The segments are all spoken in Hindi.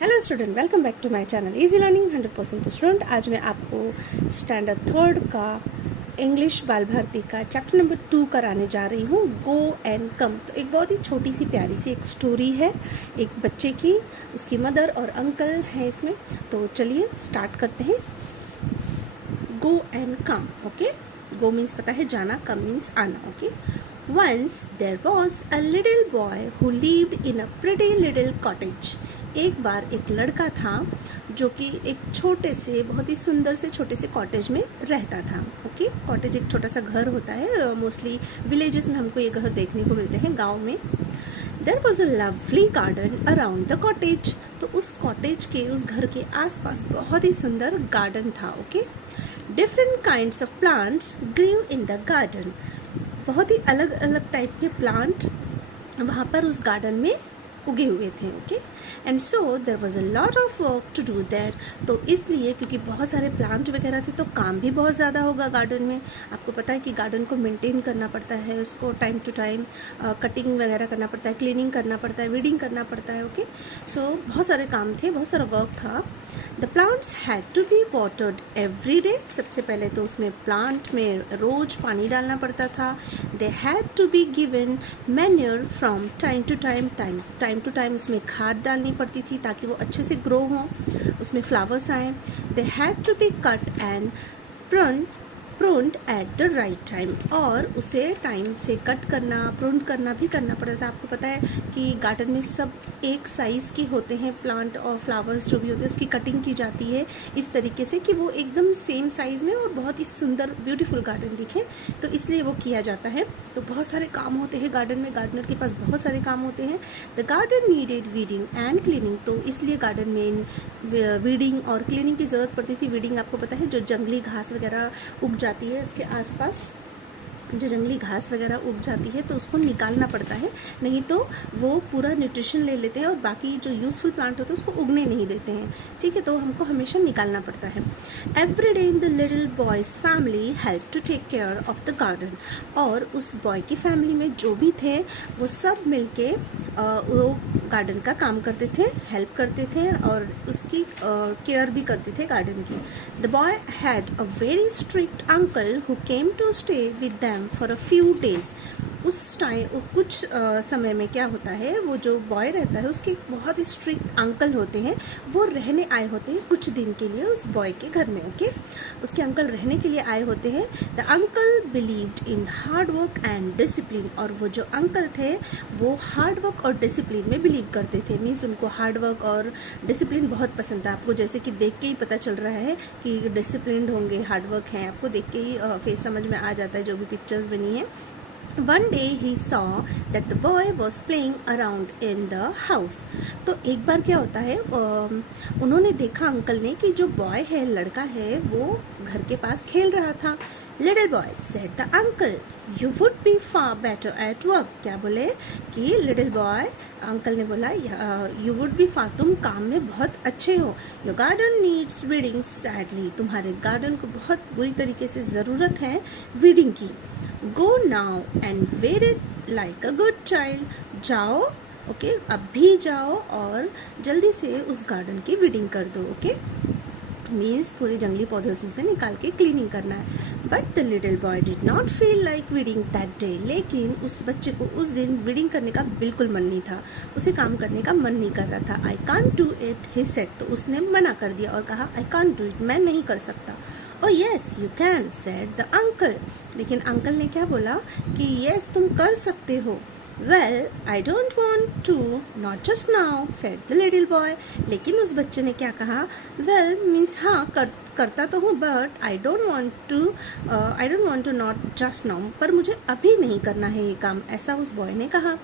Hello student, welcome back to my channel easy learning 100% student. आज मैं आपको स्टैंडर्ड थर्ड का इंग्लिश बाल भारती का चैप्टर नंबर 2 कराने जा रही हूँ, गो एंड कम। तो एक बहुत ही छोटी सी प्यारी सी एक स्टोरी है एक बच्चे की, उसकी मदर और अंकल हैं इसमें। तो चलिए स्टार्ट करते हैं। Go and come. Okay, go means पता है जाना, कम मीन्स आना। Okay, Once there was a little boy who lived in a pretty little cottage. एक बार एक लड़का था जो कि एक छोटे से, बहुत ही सुंदर से छोटे से कॉटेज में रहता था। ओके, कॉटेज एक छोटा सा घर होता है, मोस्टली विलेजेस में हमको ये घर देखने को मिलते हैं, गांव में। There was a lovely garden around the cottage. तो उस कॉटेज के, उस घर के आसपास बहुत ही सुंदर गार्डन था। Okay, Different kinds of plants grew in the garden. बहुत ही अलग अलग टाइप के प्लांट वहाँ पर उस गार्डन में उगे हुए थे। Okay, and so there was a lot of work to do that. तो इसलिए क्योंकि बहुत सारे प्लांट वगैरह थे तो काम भी बहुत ज़्यादा होगा गार्डन में। आपको पता है कि गार्डन को मेंटेन करना पड़ता है, उसको टाइम टू टाइम कटिंग वगैरह करना पड़ता है, क्लीनिंग करना पड़ता है, वीडिंग करना पड़ता है। ओके, सो बहुत सारे काम थे, बहुत सारा वर्क था। The plants had to be watered every day. सबसे पहले तो उसमें प्लांट में रोज पानी डालना पड़ता था। They had to be given manure from time to time to time उसमें खाद डालनी पड़ती थी ताकि वो अच्छे से ग्रो हों, उसमें फ्लावर्स आएँ। They had to be cut and pruned at the right time. और उसे टाइम से कट करना, प्रून्ड करना भी करना पड़ता था। आपको पता है कि गार्डन में सब एक साइज़ के होते हैं, प्लांट और फ्लावर्स जो भी होते हैं उसकी कटिंग की जाती है इस तरीके से कि वो एकदम सेम साइज़ में और बहुत ही सुंदर ब्यूटीफुल गार्डन दिखे, तो इसलिए वो किया जाता है। तो बहुत सारे काम होते हैं गार्डन में, गार्डनर के पास बहुत सारे काम होते हैं। The garden needed weeding and cleaning. तो इसलिए गार्डन में वीडिंग और क्लीनिंग की ज़रूरत पड़ती थी। वीडिंग आपको पता है जो जंगली घास वगैरह उग जाती है, उसके आसपास जो जंगली घास वगैरह उग जाती है तो उसको निकालना पड़ता है, नहीं तो वो पूरा न्यूट्रिशन ले लेते हैं और बाकी जो यूजफुल प्लांट होते हैं उसको उगने नहीं देते हैं। ठीक है, तो हमको हमेशा निकालना पड़ता है। Every day in the little boy's family help to take care of the garden. और उस बॉय की फैमिली में जो भी थे वो सब मिलके वो गार्डन का काम करते थे, हेल्प करते थे और उसकी केयर भी करते थे गार्डन की। The boy had a very strict uncle who came to stay with them for a few days. उस टाइम कुछ समय में क्या होता है, वो जो बॉय रहता है उसके बहुत ही स्ट्रिक्ट अंकल होते हैं, वो रहने आए होते हैं कुछ दिन के लिए उस बॉय के घर में। ओके, उसके अंकल रहने के लिए आए होते हैं। The uncle believed in hard work and discipline. और वो जो अंकल थे वो हार्ड वर्क और डिसिप्लिन में बिलीव करते थे। मीन्स उनको हार्ड वर्क और डिसिप्लिन बहुत पसंद था। आपको जैसे कि देख के ही पता चल रहा है कि डिसिप्लिन होंगे, हार्ड वर्क हैं, आपको देख के ही फेस समझ में आ जाता है जो भी पिक्चर्स बनी है। One day he saw that the boy was playing around in the house. तो एक बार क्या होता है, उन्होंने देखा अंकल ने कि जो बॉय है, लड़का है, वो घर के पास खेल रहा था। Little boy said the uncle, you would be far better at work. क्या बोले कि little boy, अंकल ने बोला you would be far, तुम काम में बहुत अच्छे हो। Your garden needs weeding sadly. तुम्हारे गार्डन को बहुत बुरी तरीके से ज़रूरत है वीडिंग की। Go now and weed it like a good child. जाओ, ओके, अब भी जाओ और जल्दी से उस गार्डन की वीडिंग कर दो। ओके, मीन्स पूरे जंगली पौधे उसमें से निकाल के क्लीनिंग करना है। But the little boy did not feel like weeding that day. लेकिन उस बच्चे को उस दिन वीडिंग करने का बिल्कुल मन नहीं था, उसे काम करने का मन नहीं कर रहा था। I can't do it, he said. तो उसने मना कर दिया और कहा आई कांट डू इट, मैं नहीं कर सकता। Oh yes, you can, said the uncle. लेकिन अंकल ने क्या बोला कि yes, तुम कर सकते हो। Well, I don't want to, not just now, said the little boy. लेकिन उस बच्चे ने क्या कहा, well means हाँ करता तो हूँ, but I don't want to not just now, पर मुझे अभी नहीं करना है ये काम, ऐसा उस बॉय ने कहा।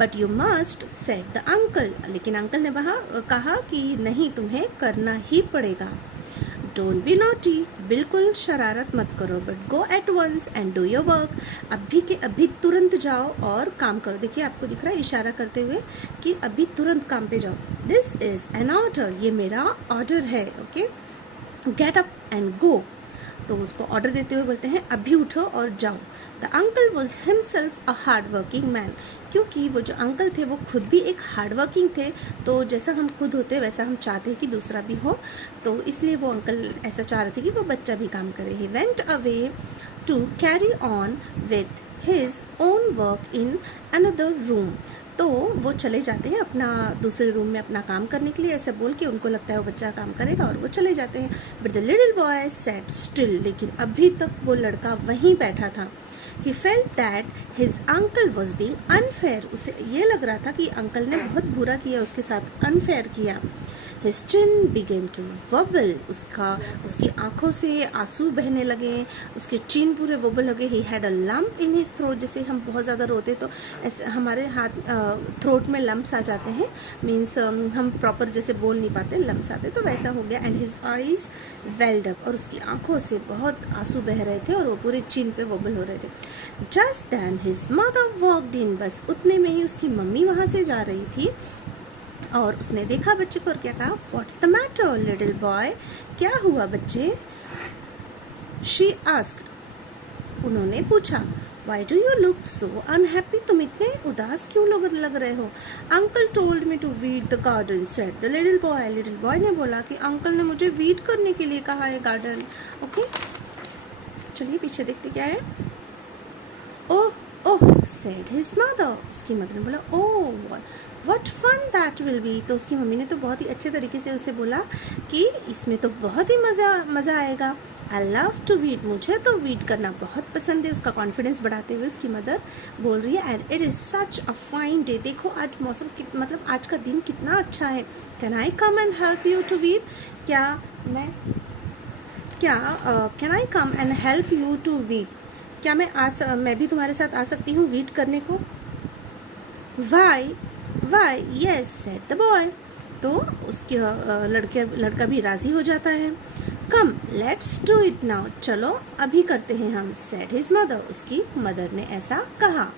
But you must, said the uncle. लेकिन अंकल ने कहा कि नहीं, तुम्हें करना ही पड़ेगा। Don't be naughty, बिल्कुल शरारत मत करो, but go at once and do your work. अभी के अभी तुरंत जाओ और काम करो। देखिए आपको दिख रहा है इशारा करते हुए कि अभी तुरंत काम पे जाओ। This is an order, ये मेरा ऑर्डर है। Okay, get up and go. तो उसको ऑर्डर देते हुए बोलते हैं अभी उठो और जाओ। The uncle was himself a hard working man, क्योंकि वो जो अंकल थे वो खुद भी एक हार्ड वर्किंग थे। तो जैसा हम खुद होते वैसा हम चाहते हैं कि दूसरा भी हो, तो इसलिए वो अंकल ऐसा चाह रहे थे कि वो बच्चा भी काम करे। He went away to carry on with his own work in another room. तो वो चले जाते हैं अपना दूसरे रूम में अपना काम करने के लिए, ऐसे बोल के उनको लगता है वो बच्चा काम करेगा और वो चले जाते हैं। But the little boy sat still, लेकिन अभी तक वो लड़का वहीं बैठा था। He felt that his uncle was being unfair. उसे ये लग रहा था कि अंकल ने बहुत बुरा किया, उसके साथ अनफेयर किया। His chin began to wobble. उसकी आंखों से आंसू बहने लगे, उसके चिन पूरे वोबल हो गए। He had a lump in his throat. जैसे हम बहुत ज़्यादा रोते तो ऐसे हमारे हाथ थ्रोट में लम्प्स आ जाते हैं, मीन्स हम प्रॉपर जैसे बोल नहीं पाते, लम्प्स आते, तो वैसा हो गया। And his eyes welled up. और उसकी आंखों से बहुत आंसू बह रहे थे और वो पूरे चिन पे वोबल हो रहे थे। Just then his mother walked in. बस उतने में ही उसकी मम्मी वहाँ से जा रही थी और उसने देखा बच्चे को और क्या कहा, What's the matter, little boy? क्या हुआ बच्चे? She asked. उन्होंने पूछा, Why do you look so unhappy? तुम इतने उदास क्यों लग रहे हो? Uncle told me to weed the garden, said the little boy. Little boy ने बोला कि अंकल ने मुझे वीड करने के लिए कहा है गार्डन। ओके, चलिए पीछे देखते क्या है। ओह ओह said his mother. उसकी मदर ने बोला, ओह what fun that will be. तो उसकी मम्मी ने तो बहुत ही अच्छे तरीके से उसे बोला कि इसमें तो बहुत ही मज़ा आएगा। I love to weed. मुझे तो वीड करना बहुत पसंद है। उसका कॉन्फिडेंस बढ़ाते हुए उसकी मदर बोल रही है, and it is such a fine day. देखो आज मौसम मतलब आज का दिन कितना अच्छा है। Can I come and help you to weed? Can I come and help you to weed? क्या मैं भी तुम्हारे साथ आ सकती हूँ वीड करने को? Why yes said the boy. तो उसके लड़का भी राजी हो जाता है। Come let's do it now. चलो अभी करते हैं हम, said his mother. उसकी मदर ने ऐसा कहा।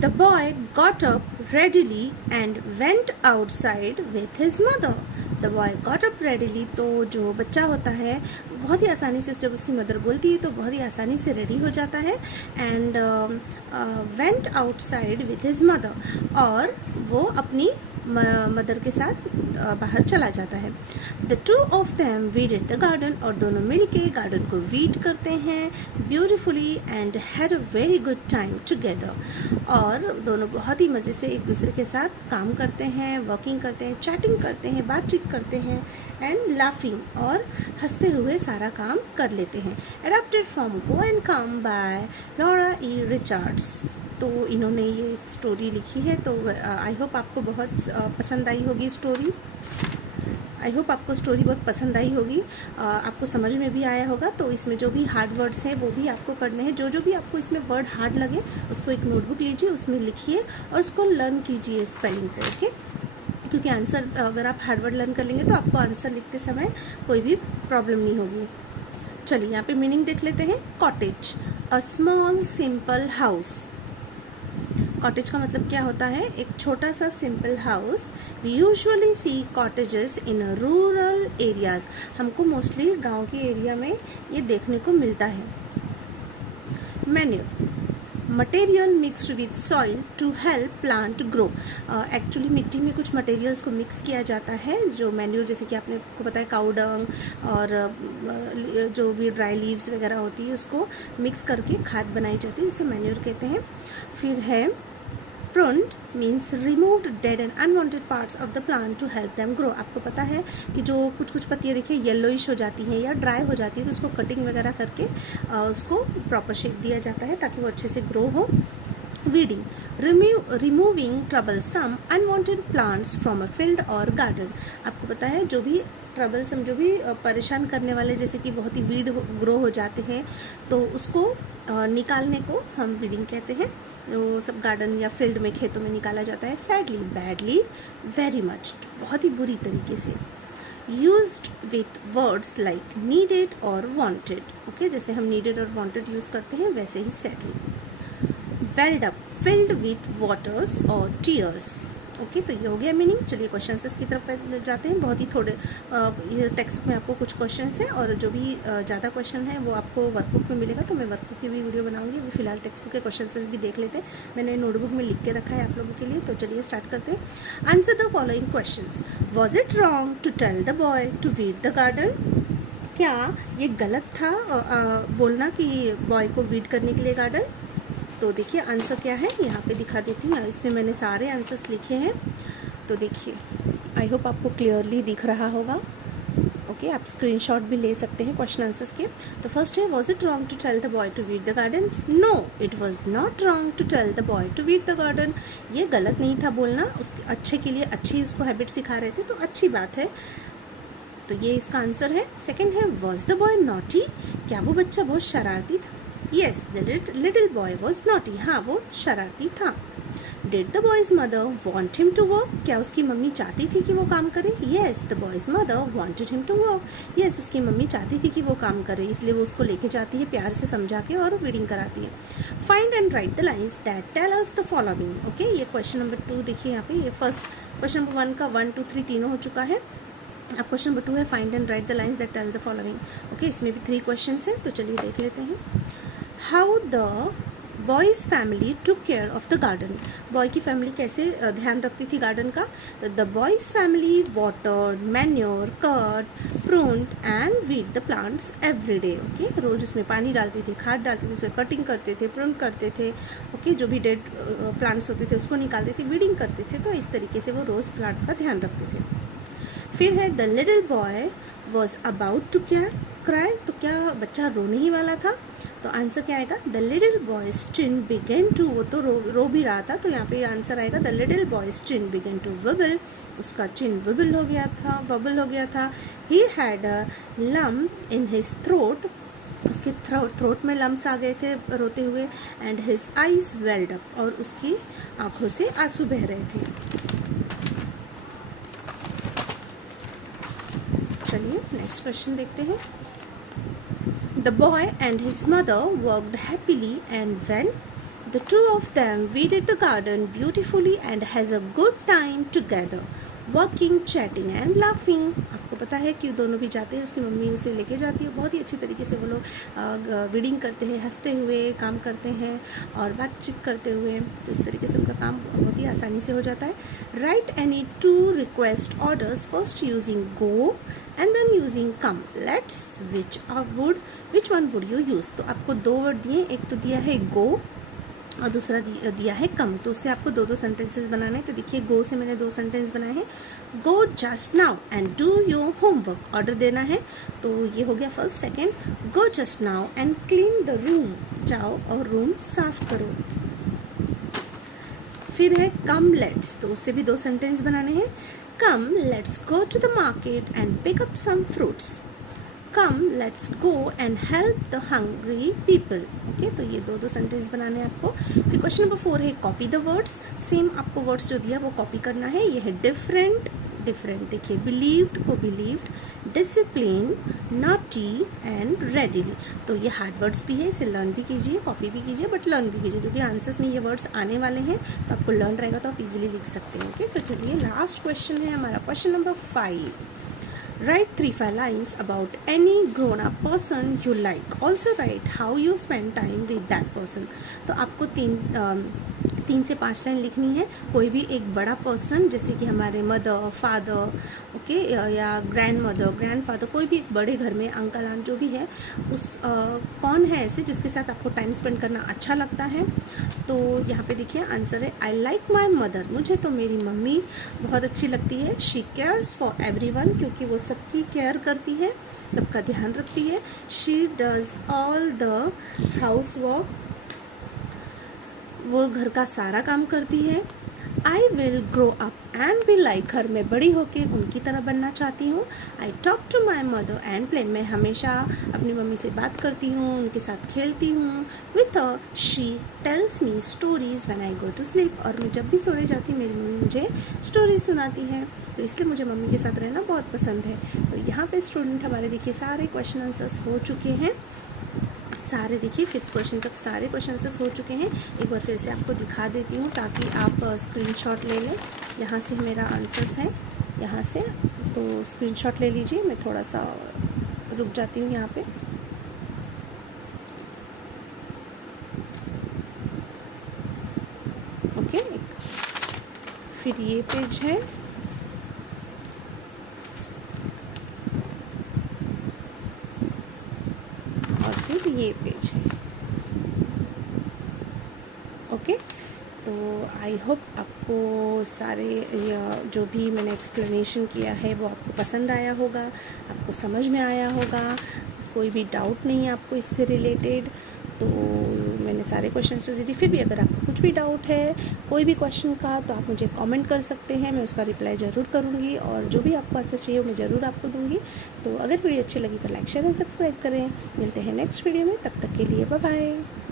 The boy got up readily and went outside with his mother. The boy got up readily. तो जो बच्चा होता है बहुत ही आसानी से जब उसकी मदर बोलती है तो बहुत ही आसानी से रेडी हो जाता है। And went outside with his mother. और वो अपनी मदर के साथ बाहर चला जाता है। The two of them weeded the garden. और दोनों मिलके गार्डन को वीड करते हैं beautifully and had a very good time together. और दोनों बहुत ही मज़े से एक दूसरे के साथ काम करते हैं, वर्किंग करते हैं, चैटिंग करते हैं, बातचीत करते हैं, एंड लाफिंग और हंसते हुए सारा काम कर लेते हैं। Adapted from Go and Come by Laura E. Richards. तो इन्होंने ये स्टोरी लिखी है, तो आई होप आपको बहुत पसंद आई होगी स्टोरी। आई होप आपको स्टोरी बहुत पसंद आई होगी, आपको समझ में भी आया होगा। तो इसमें जो भी हार्ड वर्ड्स हैं वो भी आपको करने हैं। जो भी आपको इसमें वर्ड हार्ड लगे उसको एक नोटबुक लीजिए, उसमें लिखिए और उसको लर्न कीजिए स्पेलिंग पे। ओके, क्योंकि आंसर अगर आप हार्ड वर्ड लर्न कर लेंगे तो आपको आंसर लिखते समय कोई भी प्रॉब्लम नहीं होगी। चलिए यहाँ पे मीनिंग देख लेते हैं। Cottage, a small simple house. Cottage का मतलब क्या होता है? एक छोटा सा simple house. We usually see cottages in rural areas. हमको मोस्टली गांव के एरिया में ये देखने को मिलता है। Manure, material mixed with soil to help plant grow. Actually मिट्टी में कुछ मटेरियल्स को मिक्स किया जाता है, जो मैन्योर जैसे कि आपने को पता है काऊ डंग और जो भी ड्राई लीव्स वगैरह होती है उसको मिक्स करके खाद बनाई जाती है, जिसे मैन्योर कहते हैं। फिर है pruned means removed dead and unwanted parts of the plant to help them grow. आपको पता है कि जो कुछ पत्तियाँ देखिए येलोइश हो जाती हैं या ड्राई हो जाती है तो उसको कटिंग वगैरह करके उसको प्रॉपर शेप दिया जाता है ताकि वो अच्छे से ग्रो हो। Weeding, removing troublesome unwanted plants from a field or garden. आपको पता है जो भी ट्रबलसम, जो भी परेशान करने वाले जैसे कि बहुत ही वीड ग्रो हो जाते हैं तो उसको निकालने को हम वीडिंग कहते हैं। वो सब गार्डन या फील्ड में, खेतों में निकाला जाता है। सैडली, बैडली, वेरी मच, बहुत ही बुरी तरीके से। Used with words like needed और वांटेड। ओके, जैसे हम नीडेड और वांटेड यूज़ करते हैं वैसे ही sadly. Welled up, filled with waters और टीयर्स। ओके, तो ये हो गया मीनिंग। चलिए क्वेश्चन आंसर्स की तरफ जाते हैं। बहुत ही थोड़े ये टेक्स्ट में आपको कुछ क्वेश्चन हैं और जो भी ज़्यादा क्वेश्चन है वो आपको वर्कबुक में मिलेगा, तो मैं वर्कबुक की भी वीडियो बनाऊंगी। अभी फिलहाल टेक्स्ट बुक के क्वेश्चन आंसर्स भी देख लेते हैं। मैंने नोटबुक में लिख के रखा है आप लोगों के लिए। तो चलिए स्टार्ट करते हैं। Answer the following question. Was it wrong to tell the boy to weed the garden? क्या ये गलत था बोलना कि बॉय को वीड करने के लिए गार्डन? तो देखिए आंसर क्या है, यहाँ पे दिखा देती हूँ। इसमें मैंने सारे आंसर्स लिखे हैं, तो देखिए आई होप आपको क्लियरली दिख रहा होगा। ओके, आप स्क्रीनशॉट भी ले सकते हैं क्वेश्चन आंसर्स के। तो फर्स्ट है, was it wrong to tell the boy to weed the garden? No, it was not wrong to tell the boy to weed the garden. ये गलत नहीं था बोलना, उसके अच्छे के लिए अच्छी उसको हैबिट सिखा रहे थे, तो अच्छी बात है। तो ये इसका आंसर है। सेकेंड है, वॉज द बॉय नॉटी? क्या वो बच्चा बहुत शरारती था? Yes, the little boy was naughty. हाँ, वो शरारती था। Did the boy's mother want him to work? क्या उसकी मम्मी चाहती थी कि वो काम करे? Yes, the boy's mother wanted him to work. Yes, उसकी मम्मी चाहती थी कि वो काम करे, इसलिए वो उसको लेके जाती है प्यार से समझा के और रीडिंग कराती है। Find and write the lines that tell us the following. Okay, ये क्वेश्चन नंबर 2 देखिए यहाँ पे। ये फर्स्ट क्वेश्चन नंबर 1 का 1, 2, 3 तीनों हो चुका है। अब क्वेश्चन नंबर 2 है, find and write the lines that tell the following. Okay, इसमें भी 3 क्वेश्चन हैं, तो चलिए देख लेते हैं। How the boy's family took care of the garden? Boy की फैमिली कैसे ध्यान रखती थी गार्डन का? तो the boy's family watered, manure, cut, pruned and weed the plants every day. Okay, रोज उसमें पानी डालते थे, खाद डालते थे, उसे कटिंग करते थे, प्रून करते थे। ओके, जो भी डेड प्लांट्स होते थे उसको निकालते थे, वीडिंग करते थे। तो इस तरीके से वो रोज प्लांट का ध्यान रखते थे। फिर है, the little boy was about to cry? तो क्या बच्चा रोने ही वाला था? तो आंसर क्या आएगा, the little boy's chin begin to, वो तो रो भी रहा था, तो यहाँ पे आंसर आएगा the little boy's chin begin to wobble. उसका चिन वबल हो गया था। He had a lump in his throat, उसके थ्रोट में लम्स आ गए थे रोते हुए। And his eyes welled up, और उसकी आंखों से आंसू बह रहे थे। चलिए नेक्स्ट क्वेश्चन देखते हैं। The boy and his mother worked happily and well. The two of them weeded the garden beautifully and has a good time together, working, chatting and laughing. आपको पता है कि दोनों भी जाते हैं, उसकी मम्मी उसे लेके जाती है। बहुत ही अच्छी तरीके से वो लोग वीडिंग करते हैं, हंसते हुए काम करते हैं और बातचीत करते हुए। तो इस तरीके से उनका काम बहुत ही आसानी से हो जाता है। Write any 2 request orders, first using go and then using come. Let's which one would you use? तो आपको 2 वर्ड दिए, एक तो दिया है गो और दूसरा दिया है कम। तो उससे आपको 2-2 सेंटेंसेस बनाने हैं। तो देखिए, गो से मैंने 2 सेंटेंस बनाए हैं। Go just now and do your homework, order देना है, तो ये हो गया first. Second, go just now and clean the room, जाओ और रूम साफ करो। फिर है कम लेट्स, तो उससे भी 2 सेंटेंस बनाने हैं। Come let's go to the market and pick up some fruits. Come let's go and help the hungry people. Okay, तो ये 2-2 सेंटेंस बनाने हैं आपको। फिर क्वेश्चन नंबर 4 है, कॉपी द वर्ड्स। सेम आपको वर्ड्स जो दिया वो कॉपी करना है। ये है डिफरेंट, देखिए, बिलीव्ड को believed, discipline, naughty and readily. तो ये हार्ड वर्ड्स भी है, इसे लर्न भी कीजिए, कॉपी भी कीजिए, बट लर्न भी कीजिए, क्योंकि आंसर्स में ये वर्ड्स आने वाले हैं, तो आपको लर्न रहेगा तो आप इजीली लिख सकते हैं। ओके, तो चलिए लास्ट क्वेश्चन है हमारा, question number 5। Write 3-5 lines about any grown-up person you like. Also write how you spend time with that person. तो आपको 3 से 5 लाइन लिखनी है। कोई भी एक बड़ा पर्सन, जैसे कि हमारे मदर, फादर, ओके, या ग्रैंड मदर, ग्रैंड फादर, कोई भी बड़े घर में अंकल आंट जो भी है, उस कौन है ऐसे जिसके साथ आपको टाइम स्पेंड करना अच्छा लगता है? तो यहाँ पे देखिए आंसर है, आई लाइक माई मदर। मुझे तो मेरी मम्मी बहुत अच्छी लगती है। शी केयर्स फॉर एवरीवन, क्योंकि वो सबकी केयर करती है, सबका ध्यान रखती है। She does all the house work, वो घर का सारा काम करती है। I will grow up and be like her, मैं बड़ी होके उनकी तरह बनना चाहती हूँ। I talk to my mother and play, मैं हमेशा अपनी मम्मी से बात करती हूँ, उनके साथ खेलती हूँ। With her she tells me stories when I go to sleep, और मैं जब भी सोने जाती हूँ मेरी मम्मी मुझे स्टोरीज सुनाती है, तो इसलिए मुझे मम्मी के साथ रहना बहुत पसंद है। तो यहाँ पे स्टूडेंट हमारे देखिए सारे क्वेश्चन आंसर्स हो चुके हैं। सारे देखिए 5th क्वेश्चन तक सारे क्वेश्चन आंसर्स हो चुके हैं। एक बार फिर से आपको दिखा देती हूँ ताकि आप स्क्रीनशॉट ले लें। यहाँ से मेरा आंसर्स है, यहाँ से तो स्क्रीनशॉट ले लीजिए। मैं थोड़ा सा रुक जाती हूँ यहाँ पे। ओके, फिर ये पेज है, और फिर ये पेज है। ओके, तो आई होप आपको सारे जो भी मैंने एक्सप्लेनेशन किया है वो आपको पसंद आया होगा, आपको समझ में आया होगा, कोई भी डाउट नहीं है आपको इससे रिलेटेड। तो मैंने सारे क्वेश्चन से दी। फिर भी अगर आपको कुछ भी डाउट है कोई भी क्वेश्चन का तो आप मुझे कमेंट कर सकते हैं, मैं उसका रिप्लाई ज़रूर करूँगी और जो भी आपको आंसर चाहिए मैं ज़रूर आपको दूँगी। तो अगर वीडियो अच्छी लगी तो लाइक शेयर एंड सब्सक्राइब करें। मिलते हैं नेक्स्ट वीडियो में, तब तक के लिए बाय बाय।